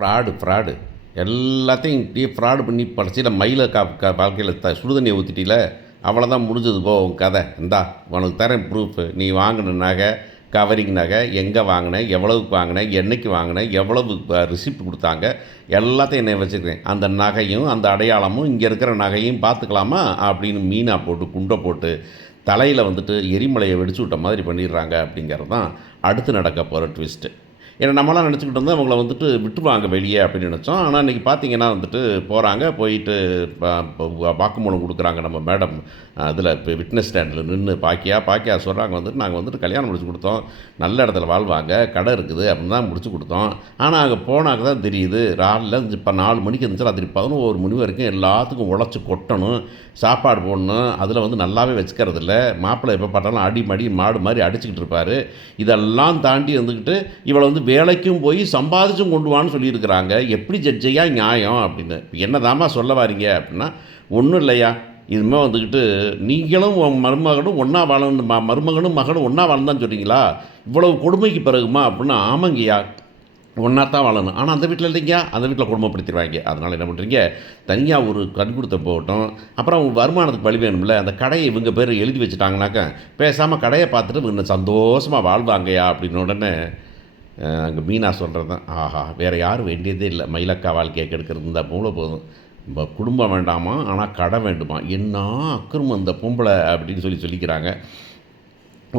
Fraud எல்லாத்தையும் இப்படியே fraud பண்ணி கடைசியில் மயில வாழ்க்கையில் சுடுதண்ணியை ஊற்றிட்டில, அவ்வளோதான் முடிஞ்சது போ உன் கதை. இந்தா உனக்கு தரேன் ப்ரூஃபு. நீ வாங்கின நகை, கவரிங் நகை, எங்கே வாங்கினேன், எவ்வளவுக்கு வாங்கினேன், என்றைக்கு வாங்கினேன், எவ்வளவு ரிசிப்ட் கொடுத்தாங்க, எல்லாத்தையும் என்னை வச்சுக்கிறேன். அந்த நகையும் அந்த அடையாளமும் இங்கே இருக்கிற நகையும் பார்த்துக்கலாமா அப்படின்னு மீனாக போட்டு குண்டை போட்டு தலையில் வந்துட்டு எரிமலையை வெடிச்சு விட்ட மாதிரி பண்ணிடுறாங்க. அப்படிங்கிறது தான் அடுத்து நடக்க போகிற ட்விஸ்ட்டு. ஏன்னா நம்மளாம் நினச்சிக்கிட்டு இருந்தால் அவங்கள வந்துட்டு விட்டுருவாங்க வெளியே அப்படின்னு நினச்சோம். ஆனால் இன்றைக்கி பார்த்தீங்கன்னா வந்துட்டு போகிறாங்க, போயிட்டு வாக்குமூலம் கொடுக்குறாங்க நம்ம மேடம். அதில் இப்போ விட்னஸ் ஸ்டாண்டில் நின்று பாக்கியா சொல்கிறாங்க வந்துட்டு, நாங்கள் வந்துட்டு கல்யாணம் முடிச்சு கொடுத்தோம், நல்ல இடத்துல வாழ்வாங்க, கடை இருக்குது அப்படின்னு தான் முடிச்சு கொடுத்தோம். ஆனால் அங்கே போனாக்க தான் தெரியுது, ராலில் இப்போ 4 மணிக்கு இருந்துச்சு, ராத்திரி 11 மணி வரைக்கும் எல்லாத்துக்கும் உழைச்சி கொட்டணும், சாப்பாடு போடணும், அதில் வந்து நல்லாவே வச்சுக்கிறதில்ல. மாப்பிள்ளை எப்போ பார்த்தாலும் அடி மடி மாடு மாதிரி அடிச்சுக்கிட்டு இருப்பார். இதெல்லாம் தாண்டி வந்துக்கிட்டு இவளை வந்து வேலைக்கும் போய் சம்பாதிச்சும் கொண்டு வான்னு சொல்லியிருக்கிறாங்க. எப்படி ஜட்ஜையா நியாயம் அப்படின்னு. என்னதாம்மா சொல்ல வாரீங்க அப்படின்னா, ஒன்றும் இல்லையா, இதுமாதிரி வந்துக்கிட்டு நீங்களும் மருமகனும் ஒன்றா வாழணும், மருமகனும் மகனும் ஒன்றா வாழந்தான் சொல்கிறீங்களா, இவ்வளவு கொடுமைக்கு பிறகுமா அப்படின்னா, ஆமாங்கய்யா ஒன்றா தான் வாழணும், ஆனால் அந்த வீட்டில் இல்லைங்க, அந்த வீட்டில் குடும்பப்படுத்திடுவாங்க. அதனால் என்ன பண்ணுறீங்க, தனியாக ஒரு கண் கொடுத்த போகட்டும், அப்புறம் அவங்க வருமானத்துக்கு வழி வேணும்ல, அந்த கடையை இவங்க பேர் எழுதி வச்சுட்டாங்கனாக்கா பேசாமல் கடையை பார்த்துட்டு இவங்க சந்தோஷமாக வாழ்வாங்கய்யா அப்படின்னு. உடனே அங்கே மீனா சொல்கிறது தான், ஆஹா வேறு யாரும் வேண்டியதே இல்லை, மயிலக்கா வாழ்க்கையை கெடுக்கிறது இந்த மூளை போதும், குடும்பம் வேண்டாமா ஆனால் கடை வேண்டுமா, என்ன அக்கிரமம் அந்த பொம்பளை அப்படின்னு சொல்லிக்கிறாங்க.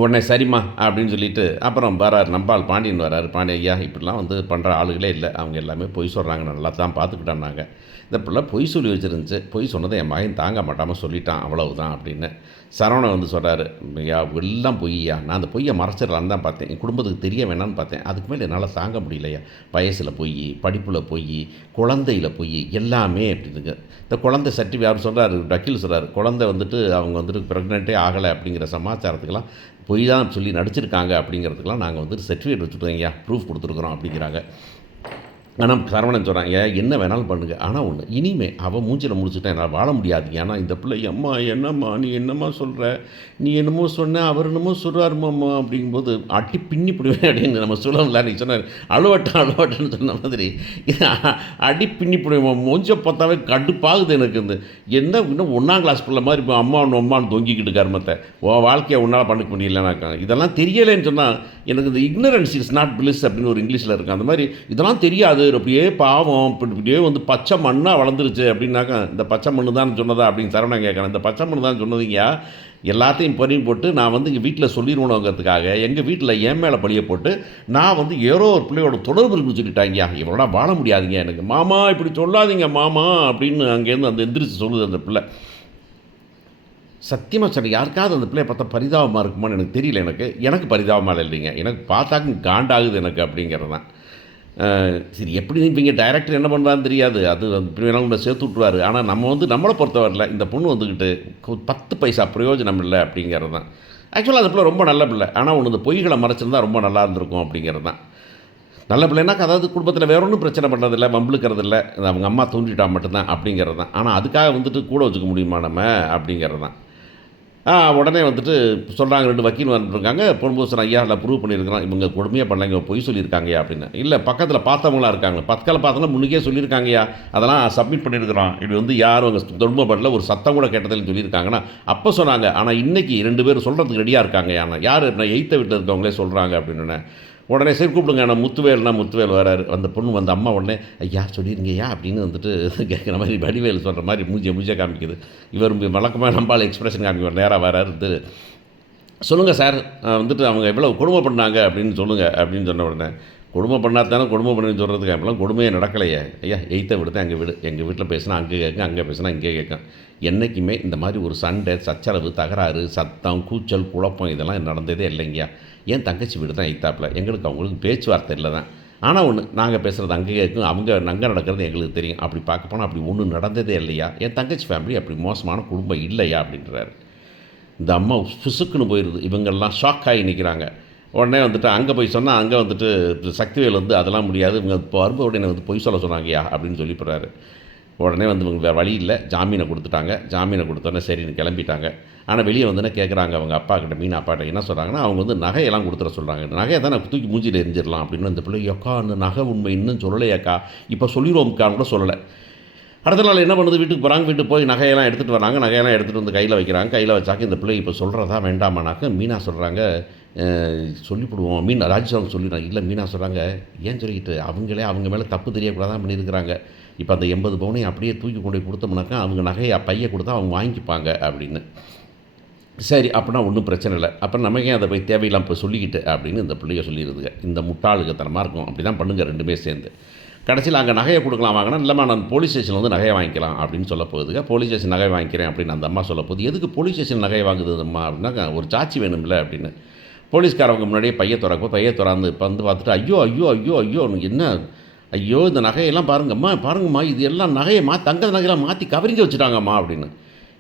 உடனே சரிம்மா அப்படின்னு சொல்லிவிட்டு அப்புறம் வரார் நம்பால் பாண்டியன் வராரு. பாண்டியன் ஐயா இப்படிலாம் வந்து பண்ணுற ஆளுகளே இல்லை, அவங்க எல்லாமே பொய் சொல்கிறாங்க, நல்லா தான் பார்த்துக்கிட்டாங்க. இந்த பிள்ளை பொய் சொல்லி வச்சுருந்துச்சு, பொய் சொன்னதை என் மகன் தாங்க மாட்டாமல் சொல்லிட்டான், அவ்வளவுதான் அப்படின்னு. சரவணன் வந்து சொல்கிறாரு, ஐயா எல்லாம் பொய்யா, நான் அந்த பொய்யை மறைச்சிடலான்னு தான் பார்த்தேன், என் குடும்பத்துக்கு தெரிய வேணான்னு பார்த்தேன், அதுக்கு மேலே என்னால் தாங்க முடியலையா, வயசில் பொய், படிப்பில் பொய், குழந்தையில் பொய், எல்லாமே அப்படிங்க. இந்த குழந்தை சர்டிஃபிகேட் சொல்கிறாரு, வக்கீல் சொல்கிறாரு, குழந்தை வந்துட்டு அவங்க வந்துட்டு ப்ரெக்னென்ட்டே ஆகலை அப்படிங்கிற சமாச்சாரத்துக்கெல்லாம் பொய் தான் சொல்லி நடிச்சிருக்காங்க அப்படிங்கிறதுக்கெலாம் நாங்கள் வந்துட்டு சர்டிஃபிகேட் வச்சுட்டோம் ஐயா, ப்ரூஃப் கொடுத்துருக்குறோம் அப்படிங்கிறாங்க. ஆனால் சரவணன் சொல்கிறாங்க, என்ன வேணாலும் பண்ணுங்க, ஆனால் ஒன்று, இனிமேல் அவள் மூஞ்சில் முடிச்சுட்டா என்னால் வாழ முடியாது. ஏன்னா இந்த பிள்ளை அம்மா என்னம்மா நீ என்னம்மா சொல்கிற, நீ என்னமோ சொன்ன அவர் என்னமோ சொல்கிறாருமாம்மா அப்படிங்கும்போது அட்டி பின்னி பிடிவேன் அப்படின்னு நம்ம சொல்லல. நீ சொன்னார் அழுவட்டன்னு சொன்ன மாதிரி அடி பின்னி பிடிவேன். மூஞ்ச பார்த்தாவே கடுப்பாகுது எனக்கு. இந்த என்ன இன்னும் 1ஆம் கிளாஸ் பிள்ளை மாதிரி இப்போ அம்மான்னு தொங்கிக்கிட்டு கர்மத்தை உன் வாழ்க்கையை ஒன்றால் பண்ணிக்க முடியலனாக்கா, இதெல்லாம் தெரியலேன்னு சொன்னால் எனக்கு இந்த இக்னரன்ஸ் இஸ் நாட் பிளிஸ் அப்படின்னு ஒரு இங்கிலீஷில் இருக்கும். அந்த மாதிரி இதெல்லாம் தெரியாது, அப்படியே பாவம் இப்படியே வந்து பச்சை மண்ணாக வளர்ந்துருச்சு அப்படின்னாக்கா, இந்த பச்சை மண்ணு தான் சொன்னதா அப்படின்னு சரவணன் கேட்கணும். இந்த பச்சை மண்ணு தான் சொன்னதுங்கயா, எல்லாத்தையும் பண்ணி போட்டு நான் வந்து எங்கள் வீட்டில் சொல்லிடுவோங்கிறதுக்காக எங்கள் வீட்டில் என் மேலே பழிய போட்டு நான் வந்து ஏதோ ஒரு பிள்ளையோட தொடர்பு இருக்குன்னு சொல்லிட்டாங்கயா, இவரோட வாழ முடியாதுங்க எனக்கு, மாமா இப்படி சொல்லாதீங்க மாமா அப்படின்னு அங்கேருந்து அந்த எந்திரிச்சு சொல்லுது அந்த பிள்ளை. சத்தியமாக சார் யாருக்காவது அந்த பிள்ளையை பார்த்தா பரிதாபமாக இருக்குமான்னு எனக்கு தெரியல. எனக்கு பரிதாபமாக இல்லைங்க, எனக்கு பார்த்தாக்க காண்டாகுது எனக்கு அப்படிங்கிறது தான். சரி எப்படி இவங்க டைரக்டர் என்ன பண்ணுறான்னு தெரியாது, அது இப்படி வேணாலும் உங்களை சேர்த்து விட்ருவார். ஆனால் நம்ம வந்து நம்மளை பொறுத்தவரையில் இந்த பொண்ணு வந்துக்கிட்டு 10 பைசா பிரயோஜனம் இல்லை அப்படிங்கிறது தான். ஆக்சுவலாக அந்த பிள்ளை ரொம்ப நல்ல பிள்ளை, ஆனால் ஒன்று இந்த பொய்களை மறைச்சிருந்தால் ரொம்ப நல்லா இருந்திருக்கும் அப்படிங்கிறது தான். நல்ல பிள்ளைனாக்கா, அதாவது குடும்பத்தில் வேற ஒன்றும் பிரச்சனை பண்ணுறதில்ல, வம்புழுக்கிறதில்ல, அவங்க அம்மா தூண்டிட்டா மட்டும்தான் அப்படிங்கிறது தான். ஆனால் அதுக்காக வந்துட்டு கூட வச்சுக்க முடியுமா நம்ம அப்படிங்கிறது தான். உடனே வந்துட்டு சொல்கிறாங்க, 2 வக்கீல் வந்துருக்காங்க, பொன்பூசன் ஐயா அதில் ப்ரூவ் பண்ணியிருக்கிறான், இவங்க கொடுமையாக பண்ணலைங்க, பொய் சொல்லியிருக்காங்கயா அப்படின்னு. இல்லை பக்கத்தில் பார்த்தவங்களாம் இருக்காங்க, பக்கத்தில் பார்த்தவங்களாம் முன்னுக்கே சொல்லியிருக்காங்கயா, அதெல்லாம் சப்மிட் பண்ணியிருக்கிறோம், இப்படி வந்து யாரும் அவங்க துன்பப்படல, ஒரு சத்தம் கூட கேட்டதில்னு சொல்லியிருக்காங்கன்னா அப்போ சொன்னாங்க. ஆனால் இன்றைக்கி 2 பேர் சொல்கிறதுக்கு ரெடியாக இருக்காங்க. ஆனால் யார், நான் 8th வீட்டில் இருக்கவங்களே சொல்கிறாங்க அப்படின்னு. உடனே சரி கூப்பிடுங்க, நான் முத்துவேல் வராரு. அந்த பொண்ணு வந்த அம்மா உடனே ஐயா சொல்லிருங்கய்யா அப்படின்னு வந்துட்டு கேட்குற மாதிரி வடிவேல் சொல்கிற மாதிரி மூஞ்சியை காமிக்குது. இவர் வழக்கமாக நம்பால் எக்ஸ்பிரஷன் காமிக்குவார். நேராக வராரு, சொல்லுங்கள் சார் வந்துட்டு அவங்க எவ்வளோ கொடுமை பண்ணாங்க அப்படின்னு சொல்லுங்கள் அப்படின்னு சொன்ன உடனே, கொடுமை பண்ணாதானே கொடுமை பண்ணி சொல்கிறதுக்கு அப்பெல்லாம் கொடுமையே நடக்கலையே ஐயா, 8th வீடு தான் எங்கள் வீடு, எங்கள் வீட்டில் பேசினா அங்கே கேட்கும், அங்கே பேசினா இங்கே கேட்கும். என்றைக்குமே இந்த மாதிரி ஒரு சண்டை சச்சரவு தகராறு சத்தம் கூச்சல் குழப்பம் இதெல்லாம் நடந்ததே இல்லைங்கய்யா. என் தங்கச்சி வீடு தான் 8th எங்களுக்கு அவங்களுக்கு பேச்சுவார்த்தை இல்லை தான். ஆனால் ஒன்று, நாங்கள் பேசுகிறது அங்கே கேட்கும், அங்கே நடக்கிறது எங்களுக்கு தெரியும். அப்படி பார்க்க போனால் அப்படி ஒன்றும் நடந்ததே இல்லையா, என் தங்கச்சி ஃபேமிலி அப்படி மோசமான குடும்பம் இல்லையா அப்படின்றாரு. இந்த அம்மா புசுக்குன்னு போயிடுது, இவங்கெல்லாம் ஷாக் ஆகி நிற்கிறாங்க. உடனே வந்துட்டு அங்கே போய் சொன்னால் அங்கே வந்துட்டு சக்திவேல் வந்து அதெல்லாம் முடியாது, இவங்க இப்போ வரும்போது உடனே வந்து பொய் சொல்ல சொன்னாங்கய்யா அப்படின்னு சொல்லி போகிறாரு. உடனே வந்து இவங்க வேறு வழி இல்லை, ஜாமீனை கொடுத்துட்டாங்க. ஜாமீனை கொடுத்தோன்னே சரின்னு கிளம்பிட்டாங்க. ஆனால் வெளியே வந்தோடனே கேட்குறாங்க அவங்க அப்பாக்கிட்ட, மீனா அப்பாட்ட என்ன சொல்கிறாங்கன்னா, அவங்க வந்து நகையெல்லாம் கொடுத்துட சொல்கிறாங்க. நகையை தான் நான் தூக்கி மூஞ்சியில் எரிஞ்சிடலாம் அப்படின்னு அந்த பிள்ளை, அக்கா அந்த நகை உண்மை இன்னும் சொல்லலையாக்கா, இப்போ சொல்லிடுவோம்க்கான்னு கூட சொல்லலை. அடுத்த நாள் என்ன பண்ணுது, வீட்டுக்கு போகிறாங்க. வீட்டுக்கு போய் நகையெல்லாம் எடுத்துகிட்டு வராங்க. நகையெல்லாம் எடுத்துகிட்டு வந்து கையில் வைக்கிறாங்க. கையில் வச்சாக்க இந்த பிள்ளை இப்போ சொல்கிறதா வேண்டாமானாக்க மீனா சொல்கிறாங்க, சொல்லிவிடுவோம். ராஜேஸ்வரம் சொல்லிடுறாங்க. இல்லை, மீனா சொல்கிறாங்க, ஏன் சொல்லிக்கிட்டு, அவங்களே அவங்க மேலே தப்பு தெரியக்கூடாதான் பண்ணியிருக்கிறாங்க. இப்போ அந்த 80 பவுனையும் அப்படியே தூக்கி கொண்டு போய் கொடுத்தோம்னாக்கா அவங்க நகையை பையை கொடுத்தா அவங்க வாங்கிப்பாங்க அப்படின்னு. சரி, அப்படின்னா ஒன்றும் பிரச்சனை இல்லை. அப்புறம் நமக்கே அதை போய் தேவையில்லாமல் இப்போ சொல்லிக்கிட்டு அப்படின்னு இந்த பிள்ளைய சொல்லிடுதுங்க. இந்த முட்டாளுக்குத்தனமாக இருக்கும். அப்படி தான் பண்ணுங்க ரெண்டுமே சேர்ந்து. கடைசியில் அங்கே நகையை கொடுக்கலாம் வாங்கினா, இல்லைம்மா நான் போலீஸ் ஸ்டேஷனில் வந்து நகையை வாங்கிக்கலாம் அப்படின்னு சொல்ல போகுதுங்க. போலீஸ் ஸ்டேஷன் நகை வாங்கிக்கிறேன் அப்படின்னு அந்த அம்மா சொல்ல போகுது. எதுக்கு போலீஸ் ஸ்டேஷன் நகையை வாங்குது அம்மா அப்படின்னா, ஒரு சாட்சி வேணும்ல அப்படின்னு. போலீஸ்காரவங்க முன்னாடியே பையை திறந்து இப்போ வந்து பார்த்துட்டு, ஐயோ ஐயோ ஐயோ ஐயோ என்ன, ஐயோ இந்த நகையெல்லாம் பாருங்கம்மா இது எல்லாம் நகையை தங்க நகையெல்லாம் மாற்றி கவரிங்க வச்சுட்டாங்கம்மா அப்படின்னு.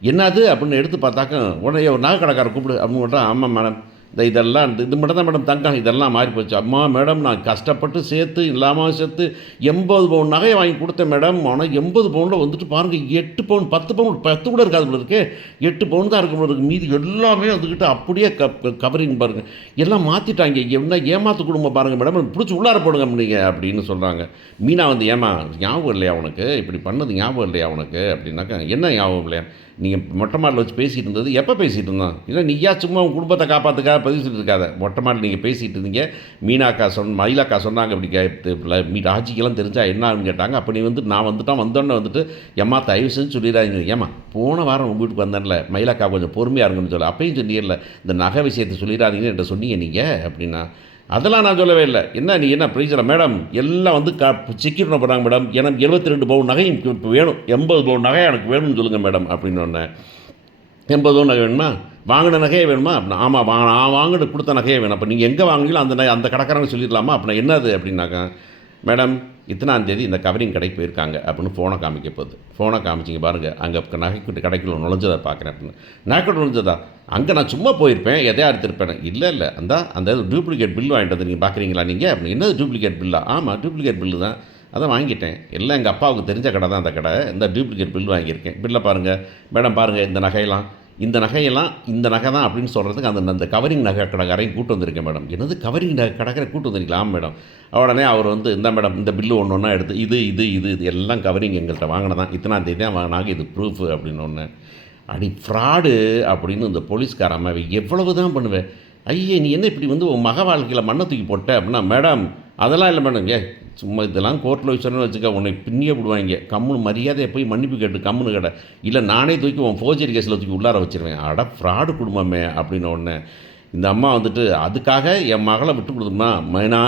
என்னது அப்படின்னு எடுத்து பார்த்தாக்க உடனே ஒரு நகை கடைக்காரர் கூப்பிடு அப்படின்னு சொல்கிறேன். ஆமாம் மேடம், இதெல்லாம் இது மட்டும் தான் மேடம் தங்கம், இதெல்லாம் மாறி போச்சு. அம்மா மேடம், நான் கஷ்டப்பட்டு சேர்த்து இல்லாமல் சேர்த்து 80 பவுன் நகையை வாங்கி கொடுத்தேன் மேடம். ஆனால் 80 பவுனில் வந்துட்டு பாருங்கள் 8 பவுன் 10 பவுன் 10 கூட இருக்காது போல இருக்கே, 8 பவுன் தான் இருக்கும் போல இருக்குது. மீதி எல்லாமே வந்துக்கிட்டு அப்படியே கவரிங் பாருங்கள் எல்லாம் மாற்றிட்டாங்க. என்ன ஏமாத்து குடும்பம் பாருங்கள் மேடம், பிடிச்சி உள்ளார போடுங்க நீங்கள் அப்படின்னு சொல்கிறாங்க. மீனா வந்து, ஏமா ஞாபகம் இல்லையா உனக்கு, இப்படி பண்ணது ஞாபகம் இல்லையா உனக்கு அப்படின்னாக்கா, என்ன ஞாபகம் இல்லையா, நீங்கள் மொட்டை மாடில் வச்சு பேசிகிட்டு இருந்தது எப்போ பேசிகிட்டு இருந்தோம், இல்லை நீயா சும்மா உங்கள் குடும்பத்தை காப்பாற்றுக்காக பதிச்சுட்டு இருக்காத, மொட்டை மாடில் நீங்கள் பேசிகிட்டு இருந்தீங்க, மீனாக்கா மயிலாக்கா சொன்னாங்க அப்படி ராஜிக்கெல்லாம் தெரிஞ்சா என்ன ஆகுன்னு கேட்டாங்க. அப்போ நீ வந்து நான் வந்தோன்னே வந்துட்டு எம்மா தயவு செஞ்சு சொல்லிடாதீங்க, ஏம்மா போன வாரம் உங்கள் வீட்டுக்கு வந்தேன்ல மயிலாக்கா கொஞ்சம் பொறுமையாக இருங்கன்னு சொல்ல, அப்பையும் சொன்னீங்கல்ல இந்த நகை விஷயத்தை சொல்லிடாதீங்கன்னு என்கிட்ட சொன்னீங்க நீங்கள் அப்படின்னா. அதெல்லாம் நான் சொல்லவே இல்லை. நீ என்ன பிரீச்சரா மேடம், எல்லாம் வந்து செக்யூரிட்டி போகிறாங்க மேடம், எனக்கு 72 பவுன் நகையும் இப்போ வேணும், 80 பவுன் நகை எனக்கு வேணும்னு சொல்லுங்கள் மேடம் அப்படின்னு ஒன்று. 80 பவுன் நகை வேணுமா, வாங்கின நகையே வேணுமா அப்படின்னா, ஆமாம் நான் வாங்கின கொடுத்த நகையே வேணும். அப்போ நீங்கள் எங்கே வாங்கினீங்களோ அந்த கடைக்காரங்க சொல்லிடலாமா அப்படின்னா, என்னது அப்படின்னாக்கா, மேடம் இத்தனாந்தேதி இந்த கவரிங் கடைக்கு போயிருக்காங்க அப்படின்னு ஃபோனை காமிக்க போகுது. ஃபோனை காமிச்சிங்க பாருங்கள், அங்கே நகைக்கிட்டு கடைக்குள்ள நுழைஞ்சதை பார்க்குறேன் அப்படின்னு. நகைக்கிட்ட நுழைஞ்சதா, அங்கே நான் சும்மா போயிருப்பேன் எதையா எடுத்துருப்பேன். இல்லை அந்த டூப்ளிகேட் பில்லு வாங்கிட்டு வந்து நீங்கள் பார்க்குறீங்களா நீங்கள் அப்படின்னு. என்னது டூப்ளிகேட் பில்லா, ஆமாம் டூப்ளிகேட் பில்லு தான், அதான் வாங்கிட்டேன், எல்லாம் எங்கள் அப்பாவுக்கு தெரிஞ்ச கடை தான் அந்த கடை, இந்த டூப்ளிகேட் பில் வாங்கியிருக்கேன். பில்லை பாருங்கள் மேடம், பாருங்கள் இந்த நகையெல்லாம் இந்த நகை தான் அப்படின்னு சொல்கிறதுக்கு அந்த கவரிங் நகை கடைக்காரையும் கூட்டு வந்திருக்கேன் மேடம். என்னது கவரிங் நகை கடைக்காரை கூட்டு வந்திருக்கலாம். ஆமாம் மேடம். உடனே அவர் வந்து, இந்த மேடம் இந்த பில்லு ஒன்று எடுத்து இது எல்லாம் கவரிங் எங்கள்கிட்ட வாங்கினதான், இத்தனாந்தேதி தான் வாங்கினாங்க, இது ப்ரூஃபு அப்படின்னு ஒன்று. அடி ஃப்ராடு அப்படின்னு இந்த போலீஸ்கார அம்மாவை எவ்வளவு தான் பண்ணுவேன். ஐயே நீ என்ன இப்படி வந்து உன் மக வாழ்க்கையில் மண்ணை தூக்கி போட்ட அப்படின்னா, மேடம் அதெல்லாம் இல்லை மேடம், சும்மா இதெல்லாம் கோர்ட்டில் வச்சோன்னு வச்சுக்க உன்னை பின்னியே விடுவாங்க, கம்முன்னு மரியாதையை போய் மன்னிப்பு கேட்டு கம்முன்னு கேட்ட, இல்லை நானே தூக்கி உன் ஃபோர்ஜரி கேஸில் தூக்கி உள்ளார வச்சிருவேன். அட ஃப்ராடு குடும்பமே அப்படின்னு ஒன்று. இந்த அம்மா வந்துட்டு அதுக்காக என் மகளை விட்டு கொடுத்துமா, மைனா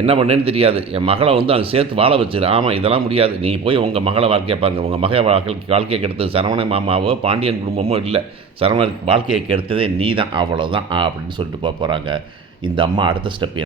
என்ன பண்ணேன்னு தெரியாது, என் மகளை வந்து அங்கே சேர்த்து வாழ வச்சிரு. ஆமாம் இதெல்லாம் முடியாது, நீ போய் உங்கள் மகளை வாழ்க்கையை பாருங்கள், உங்கள் மகை வாழ்க்கையை கெடுத்தது சரவண மாமாவோ பாண்டியன் குடும்பமோ இல்லை, சரவண வாழ்க்கையை கெடுத்ததே நீ தான், அவ்வளோதான் அப்படின்னு சொல்லிட்டு போகிறாங்க. இந்த அம்மா அடுத்த ஸ்டெப்